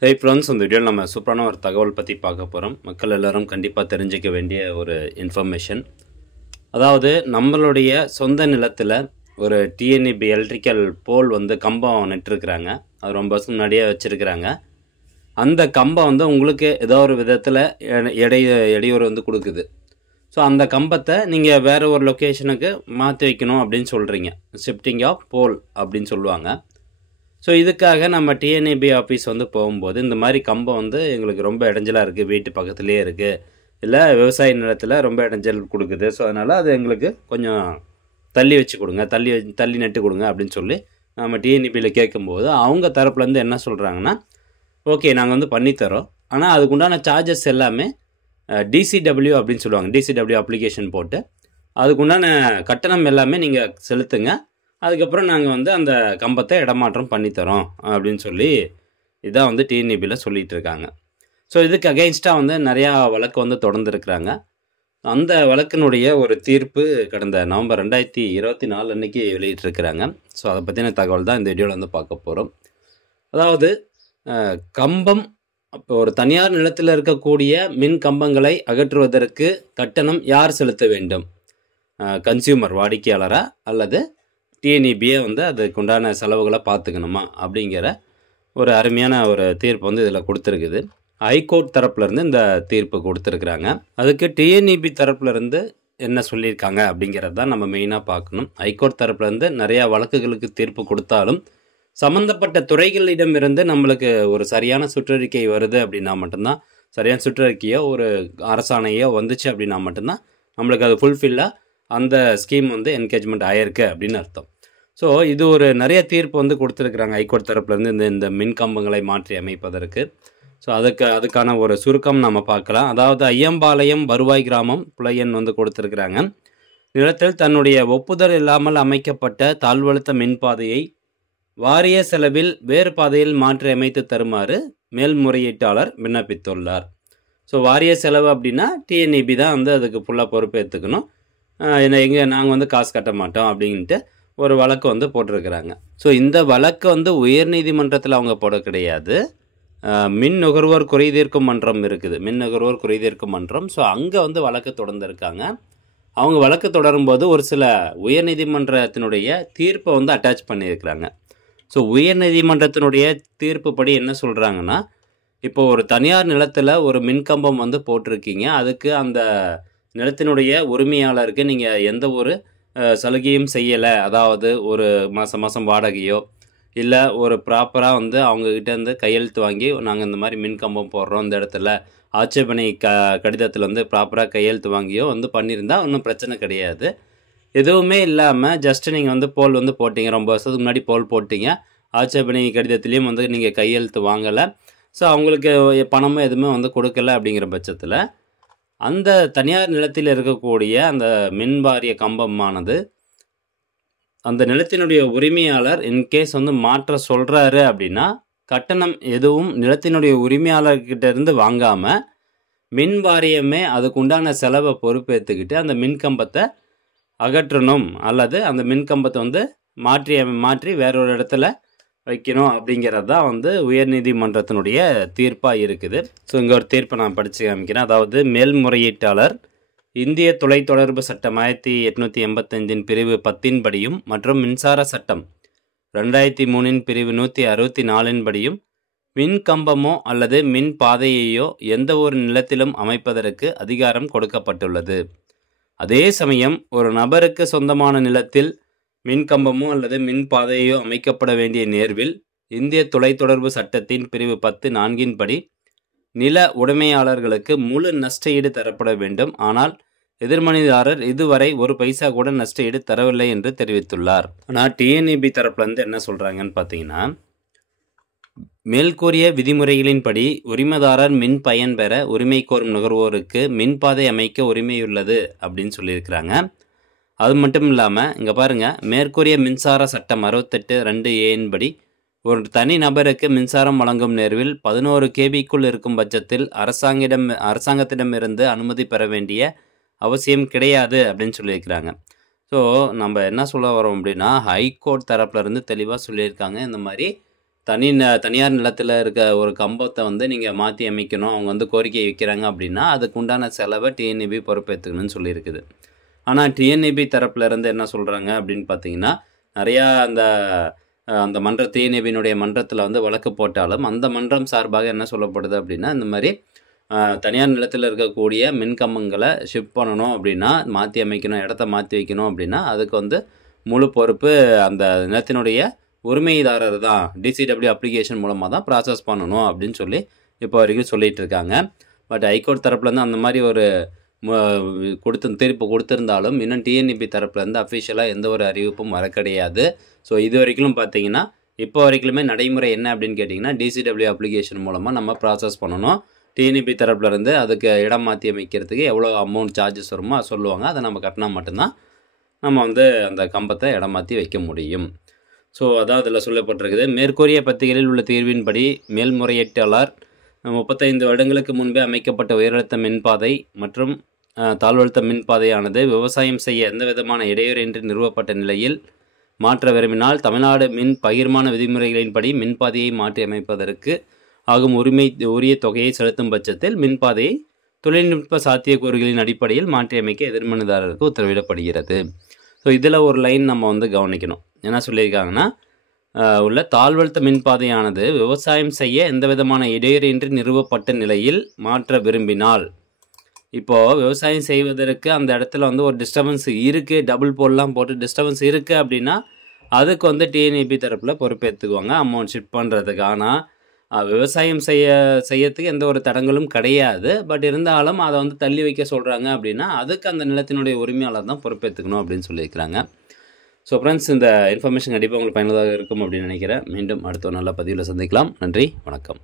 Hey friends, இந்த வீடியோவில் நம்ம சூப்பரான ஒரு தகவல் பற்றி பார்க்க போகிறோம். மக்கள் எல்லாரும் கண்டிப்பாக தெரிஞ்சிக்க வேண்டிய ஒரு இன்ஃபர்மேஷன். அதாவது நம்மளுடைய சொந்த நிலத்தில் ஒரு டிஎன்இபி எலக்ட்ரிக்கல் போல் கம்பம் நட்டுருக்குறாங்க. அது ரொம்ப வருஷம் முன்னாடியே வச்சுருக்குறாங்க. அந்த கம்பம் உங்களுக்கு ஏதோ ஒரு விதத்தில் இடையூறு கொடுக்குது. ஸோ அந்த கம்பத்தை நீங்கள் வேறு ஒரு லொக்கேஷனுக்கு மாற்றி வைக்கணும் அப்படின்னு சொல்கிறீங்க. ஷிஃப்டிங் ஆஃப் போல் அப்படின்னு சொல்லுவாங்க. ஸோ இதுக்காக நம்ம டிஎன்இபி ஆஃபீஸ் போகும்போது இந்த மாதிரி கம்பம் எங்களுக்கு ரொம்ப இடைஞ்சலாக இருக்குது, வீட்டு பக்கத்துலேயே இருக்குது, இல்லை விவசாய நிலத்தில் ரொம்ப இடைஞ்சல் கொடுக்குது. ஸோ அதனால் அது எங்களுக்கு கொஞ்சம் தள்ளி வச்சு கொடுங்க, தள்ளி நட்டு கொடுங்க அப்படின்னு சொல்லி நம்ம டிஎன்இபியில் கேட்கும்போது அவங்க தரப்புலேருந்து என்ன சொல்கிறாங்கன்னா, ஓகே நாங்கள் பண்ணித்தரோம், ஆனால் அதுக்குண்டான சார்ஜஸ் எல்லாமே டிசிடபிள்யூ அப்படின்னு சொல்லுவாங்க. டிசிடபிள்யூ அப்ளிகேஷன் போட்டு அதுக்குண்டான கட்டணம் எல்லாமே நீங்கள் செலுத்துங்க, அதுக்கப்புறம் நாங்கள் அந்த கம்பத்தை இடமாற்றம் பண்ணித்தரோம் அப்படின்னு சொல்லி இதான் டிஎன்இபியில் சொல்லிகிட்டு இருக்காங்க. ஸோ இதுக்கு அகெயின்ஸ்டாக நிறையா வழக்கு தொடர்ந்துருக்குறாங்க. அந்த வழக்கினுடைய ஒரு தீர்ப்பு கடந்த நவம்பர் 2024 அன்றைக்கி வெளியிட்டிருக்கிறாங்க. ஸோ அதை பற்றின தகவல் தான் இந்த வீடியோவில் பார்க்க போகிறோம். அதாவது கம்பம் இப்போ ஒரு தனியார் நிலத்தில் இருக்கக்கூடிய மின் கம்பங்களை அகற்றுவதற்கு கட்டணம் யார் செலுத்த வேண்டும்? கன்சியூமர் வாடிக்கையாளரா அல்லது டிஎன்இபியை அதுக்குண்டான செலவுகளை பார்த்துக்கணுமா அப்படிங்கிற ஒரு அருமையான ஒரு தீர்ப்பு இதில் கொடுத்துருக்குது. ஹைகோர்ட் தரப்புலேருந்து இந்த தீர்ப்பு கொடுத்துருக்குறாங்க. அதுக்கு டிஎன்இபி தரப்புலேருந்து என்ன சொல்லியிருக்காங்க அப்படிங்கிறது தான் நம்ம மெயினாக பார்க்கணும். ஹைகோர்ட் தரப்புலேருந்து நிறையா வழக்குகளுக்கு தீர்ப்பு கொடுத்தாலும் சம்மந்தப்பட்ட துறைகளிடமிருந்து நம்மளுக்கு ஒரு சரியான சுற்றறிக்கை வருது அப்படின்னா மட்டும்தான், சரியான சுற்றறிக்கையோ ஒரு அரசாணையோ வந்துச்சு அப்படின்னா மட்டும்தான் நம்மளுக்கு அது ஃபுல்ஃபில்லாக அந்த ஸ்கீம் என்கேஜ்மெண்ட் ஆகிருக்கு அப்படின்னு அர்த்தம். ஸோ இது ஒரு நிறைய தீர்ப்பு கொடுத்துருக்குறாங்க ஹைகோர்ட் தரப்புலேருந்து இந்த மின்கம்பங்களை மாற்றி அமைப்பதற்கு. ஸோ அதுக்கான ஒரு சுருக்கம் நம்ம பார்க்கலாம். அதாவது ஐயம்பாளையம் வருவாய் கிராமம் புலையன் கொடுத்துருக்குறாங்க. நிலத்தில் தன்னுடைய ஒப்புதல் இல்லாமல் அமைக்கப்பட்ட தாழ்வழுத்த மின்பாதையை வாரிய செலவில் வேறு பாதையில் மாற்றி அமைத்து தருமாறு மேல்முறையீட்டாளர் விண்ணப்பித்துள்ளார். ஸோ வாரிய செலவு அப்படின்னா டிஎன்இபி தான் அதுக்கு ஃபுல்லாக பொறுப்பு எடுத்துக்கணும். நாங்கள் காசு கட்ட மாட்டோம் அப்படின்ட்டு ஒரு வழக்கு போட்டிருக்கிறாங்க. ஸோ இந்த வழக்கு உயர்நீதிமன்றத்தில் அவங்க போட கிடையாது. மின் நுகர்வோர் குறைதீர்க்கும் மன்றம் இருக்குது, மின் நுகர்வோர் குறைதீர்க்கும் மன்றம். ஸோ அங்கே வழக்கு தொடர்ந்துருக்காங்க. அவங்க வழக்கு தொடரும்போது ஒரு சில உயர்நீதிமன்றத்தினுடைய தீர்ப்பை அட்டாச் பண்ணியிருக்கிறாங்க. ஸோ உயர்நீதிமன்றத்தினுடைய தீர்ப்பு படி என்ன சொல்கிறாங்கன்னா, இப்போ ஒரு தனியார் நிலத்தில் ஒரு மின்கம்பம் போட்டிருக்கீங்க, அதுக்கு அந்த நிலத்தினுடைய உரிமையாளருக்கு நீங்கள் எந்த ஒரு சலுகையும் செய்யலை, அதாவது ஒரு மாதம் வாடகையோ இல்லை ஒரு ப்ராப்பராக அவங்கக்கிட்ட கையெழுத்து வாங்கி நாங்கள் இந்த மாதிரி மின்கம்பம் போடுறோம் இந்த இடத்துல ஆட்சேபனை கடிதத்தில் ப்ராப்பராக கையெழுத்து வாங்கியோ பண்ணியிருந்தால் ஒன்றும் பிரச்சனை கிடையாது. எதுவுமே இல்லாமல் ஜஸ்ட்டு நீங்கள் போல் போட்டிங்க, ரொம்ப வருஷத்துக்கு முன்னாடி போல் போட்டிங்க, ஆட்சேபனை கடிதத்துலேயும் நீங்கள் கையெழுத்து வாங்கலை, ஸோ அவங்களுக்கு பணமும் எதுவுமே கொடுக்கலை அப்படிங்கிற பட்சத்தில் அந்த தனியார் நிலத்தில் இருக்கக்கூடிய அந்த மின் வாரிய கம்பமானது அந்த நிலத்தினுடைய உரிமையாளர் இன்கேஸ் மாற்ற சொல்கிறாரு அப்படின்னா கட்டணம் எதுவும் நிலத்தினுடைய உரிமையாளர்கிட்ட இருந்து வாங்காமல் மின் வாரியமே அதுக்குண்டான செலவை பொறுப்பேற்றுக்கிட்டு அந்த மின்கம்பத்தை அகற்றணும் அல்லது அந்த மின்கம்பத்தை மாற்றி வேறொரு இடத்துல வைக்கணும் அப்படிங்கிறது தான் உயர்நீதிமன்றத்தினுடைய தீர்ப்பாக இருக்குது. ஸோ இங்கே ஒரு தீர்ப்பை நான் படித்து காமிக்கிறேன். அதாவது மேல்முறையீட்டாளர் இந்திய தொலைத்தொடர்பு சட்டம் 1885 பிரிவு 10 படியும் மற்றும் மின்சார சட்டம் 2003 பிரிவு 164 படியும் மின் கம்பமோ அல்லது மின் பாதையையோ எந்த ஒரு நிலத்திலும் அமைப்பதற்கு அதிகாரம் கொடுக்கப்பட்டுள்ளது. அதே சமயம் ஒரு நபருக்கு சொந்தமான நிலத்தில் மின்கம்பமோ அல்லது மின் பாதையோ அமைக்கப்பட வேண்டிய நேர்வில் இந்திய தொலைத்தொடர்பு சட்டத்தின் பிரிவு 10(4) படி நில உடைமையாளர்களுக்கு முழு நஷ்டஈடு தரப்பட வேண்டும். ஆனால் எதிர்மனிதாரர் இதுவரை ஒரு பைசா கூட நஷ்டஈடு தரவில்லை என்று தெரிவித்துள்ளார். ஆனால் டிஎன்இபி தரப்புலேருந்து என்ன சொல்கிறாங்கன்னு பார்த்தீங்கன்னா, மேல்கூறிய விதிமுறைகளின்படி உரிமைதாரர் மின் பயன் பெற உரிமை கோரும் நுகர்வோருக்கு மின்பாதை அமைக்க உரிமையுள்ளது அப்படின்னு சொல்லியிருக்கிறாங்க. அது மட்டும் இல்லாமல் இங்கே பாருங்கள், மேற்கூறிய மின்சார சட்டம் 68(2)(a) படி ஒரு தனி நபருக்கு மின்சாரம் வழங்கும் நேர்வில் 11 kVக்குள் இருக்கும் பட்சத்தில் அரசாங்கத்திடமிருந்து அனுமதி பெற வேண்டிய அவசியம் கிடையாது அப்படின்னு சொல்லியிருக்கிறாங்க. ஸோ நம்ம என்ன சொல்ல வரோம் அப்படின்னா, ஹைகோர்ட் தரப்புலேருந்து தெளிவாக சொல்லியிருக்காங்க, இந்த மாதிரி தனியார் நிலத்தில் இருக்க ஒரு கம்பத்தை வந்து நீங்கள் மாற்றி அமைக்கணும், அவங்க வந்து கோரிக்கை வைக்கிறாங்க அப்படின்னா அதுக்கு உண்டான செலவை டிஎன்இபி பொறுப்பேற்றுக்கணும்னு சொல்லியிருக்குது. ஆனால் டிஎன்இபி தரப்புலேருந்து என்ன சொல்கிறாங்க அப்படின்னு பார்த்தீங்கன்னா, நிறையா அந்த டிஎன்இபியினுடைய மன்றத்தில் வந்து வழக்கு போட்டாலும் அந்த மன்றம் சார்பாக என்ன சொல்லப்படுது அப்படின்னா, இந்த மாதிரி தனியார் நிலத்தில் இருக்கக்கூடிய மின்கம்பங்களை ஷிஃப்ட் பண்ணணும் அப்படின்னா, மாற்றி அமைக்கணும், இடத்த மாற்றி வைக்கணும் அப்படின்னா அதுக்கு வந்து முழு பொறுப்பு அந்த நிலத்தினுடைய உரிமைதாரர் தான், டிசிடபிள்யூ அப்ளிகேஷன் மூலமாக தான் ப்ராசஸ் பண்ணணும் அப்படின்னு சொல்லி இப்போ வரைக்கும் சொல்லிகிட்டு இருக்காங்க. பட் ஹைகோர்ட் தரப்புலேருந்து அந்த மாதிரி ஒரு தீர்ப்பு கொடுத்துருந்தாலும் இன்னும் டிஎன்இபி தரப்புலேருந்து அஃபிஷியலாக எந்த ஒரு அறிவிப்பும் வர கிடையாது. ஸோ இது வரைக்கும் பார்த்தீங்கன்னா இப்போ வரைக்குமே நடைமுறை என்ன அப்படின்னு கேட்டிங்கன்னா, டிசிடபிள்யூ அப்ளிகேஷன் மூலமாக நம்ம ப்ராசஸ் பண்ணணும். டிஎன்இபி தரப்புலேருந்து அதுக்கு இடம் மாற்றி அமைக்கிறதுக்கு எவ்வளோ அமௌண்ட் சார்ஜஸ் வருமோ அது சொல்லுவாங்க. அதை நம்ம கட்டினா மட்டும்தான் நம்ம வந்து அந்த கம்பத்தை இடம் மாற்றி வைக்க முடியும். ஸோ அதாவது இதில் சொல்லப்பட்டிருக்குது, மேற்கூறிய பத்திகளில் உள்ள தீர்வின்படி மேல்முறையீட்டாளர் 35 வருடங்களுக்கு முன்பே அமைக்கப்பட்ட உயரழுத்த மின்பாதை மற்றும் தாழ்வழுத்த மின்பாதையானது விவசாயம் செய்ய எந்த விதமான இடையூறின்றி நிறுவப்பட்ட நிலையில் மாற்ற விரும்பினால் தமிழ்நாடு மின் பகிர்மான விதிமுறைகளின்படி மின்பாதையை மாற்றி அமைப்பதற்கு ஆகும் உரிய தொகையை செலுத்தும் பட்சத்தில் மின்பாதையை தொழில்நுட்ப சாத்தியக்கூறுகளின் அடிப்படையில் மாற்றி அமைக்க எதிர்மனுதாரருக்கு உத்தரவிடப்படுகிறது. ஸோ இதில் ஒரு லைன் நம்ம வந்து கவனிக்கணும். என்ன சொல்லியிருக்காங்கன்னா, உள்ள தாழ்வழுத்த மின்பாதையானது விவசாயம் செய்ய எந்த விதமான இடையூறின்றி நிறுவப்பட்ட நிலையில் மாற்ற விரும்பினால், இப்போது விவசாயம் செய்வதற்கு அந்த இடத்துல வந்து ஒரு டிஸ்டர்பன்ஸ் இருக்குது, டபுள் போல்லாம் போட்டு டிஸ்டர்பன்ஸ் இருக்குது அப்படின்னா அதுக்கு வந்து டிஎன்இபி தரப்பில் பொறுப்பேற்றுக்குவாங்க அமௌண்ட் ஷிஃப்ட் பண்ணுறதுக்கு. ஆனால் விவசாயம் செய்யறதுக்கு எந்த ஒரு தடங்களும் கிடையாது. பட் இருந்தாலும் அதை வந்து தள்ளி வைக்க சொல்கிறாங்க அப்படின்னா அதுக்கு அந்த நிலத்தினுடைய உரிமையாளர் தான் பொறுப்பேற்றுக்கணும் அப்படின்னு சொல்லியிருக்கிறாங்க. ஸோ ஃப்ரெண்ட்ஸ், இந்த இன்ஃபர்மேஷன் கண்டிப்பாக உங்களுக்கு பயனுள்ளதாக இருக்கும் அப்படின்னு நினைக்கிறேன். மீண்டும் அடுத்த ஒரு நல்ல பதிவில் சந்திக்கலாம். நன்றி, வணக்கம்.